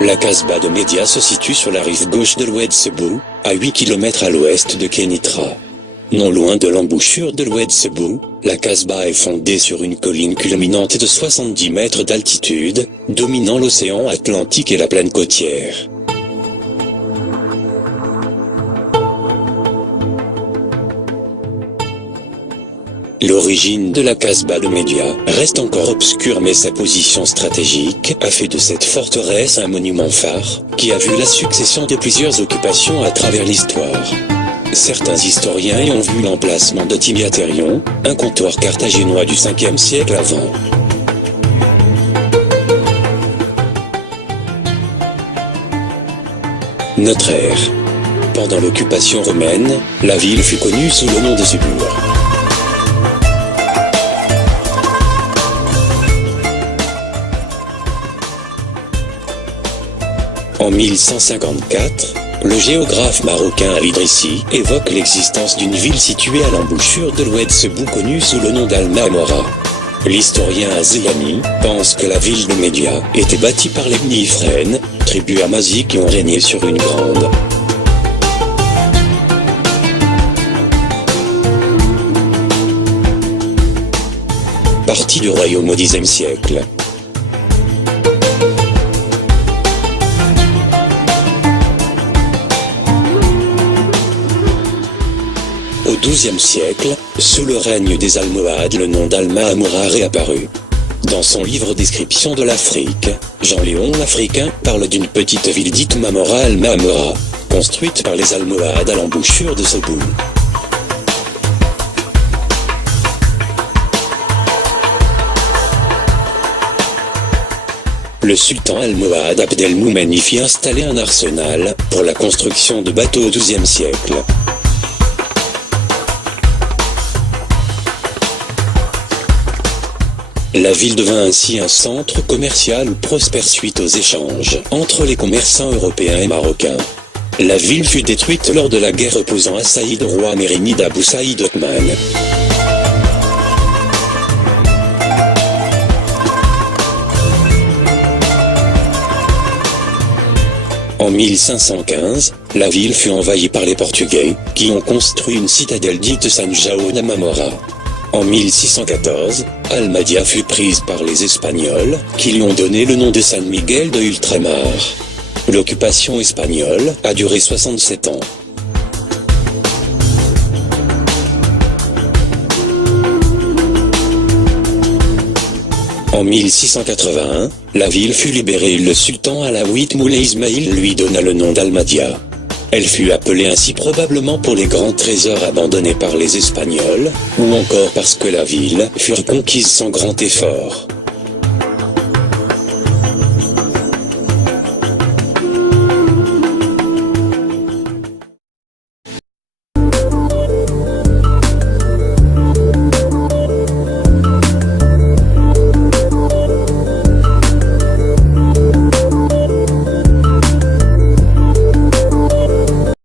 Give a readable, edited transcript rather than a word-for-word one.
La Casbah de Média se situe sur la rive gauche de l'Oued Sebou, à 8 km à l'ouest de Kénitra. Non loin de l'embouchure de l'Oued Sebou, la Casbah est fondée sur une colline culminante de 70 mètres d'altitude, dominant l'océan Atlantique et la plaine côtière. L'origine de la Casbah de Média reste encore obscure, mais sa position stratégique a fait de cette forteresse un monument phare, qui a vu la succession de plusieurs occupations à travers l'histoire. Certains historiens y ont vu l'emplacement de Timiaterion, un comptoir carthaginois du 5e siècle avant. Notre ère. Pendant l'occupation romaine, la ville fut connue sous le nom de Subur. En 1154, le géographe marocain Al-Idrissi évoque l'existence d'une ville située à l'embouchure de l'Oued Sebou connue sous le nom d'Al-Ma'amora. L'historien Azéani pense que la ville de Média était bâtie par les Mnifrènes, tribus amazies qui ont régné sur une grande partie du royaume au Xe siècle. Au XIIe siècle, sous le règne des Almohades, le nom d'Al-Ma'amora réapparut. Dans son livre Description de l'Afrique, Jean-Léon l'Africain parle d'une petite ville dite Mamora al-Ma'amora, construite par les Almohades à l'embouchure de Sebou. Le sultan almohade Abdelmoumen y fit installer un arsenal pour la construction de bateaux au XIIe siècle. La ville devint ainsi un centre commercial où prospère suite aux échanges entre les commerçants européens et marocains. La ville fut détruite lors de la guerre opposant à Saïd, roi mérénide Abou Saïd Othman. En 1515, la ville fut envahie par les Portugais, qui ont construit une citadelle dite San João da Mamora. En 1614, Almadia fut prise par les Espagnols, qui lui ont donné le nom de San Miguel de Ultramar. L'occupation espagnole a duré 67 ans. En 1681, la ville fut libérée et le sultan alawite Moulay Ismaïl lui donna le nom d'Almadia. Elle fut appelée ainsi probablement pour les grands trésors abandonnés par les Espagnols, ou encore parce que la ville fut reconquise sans grand effort.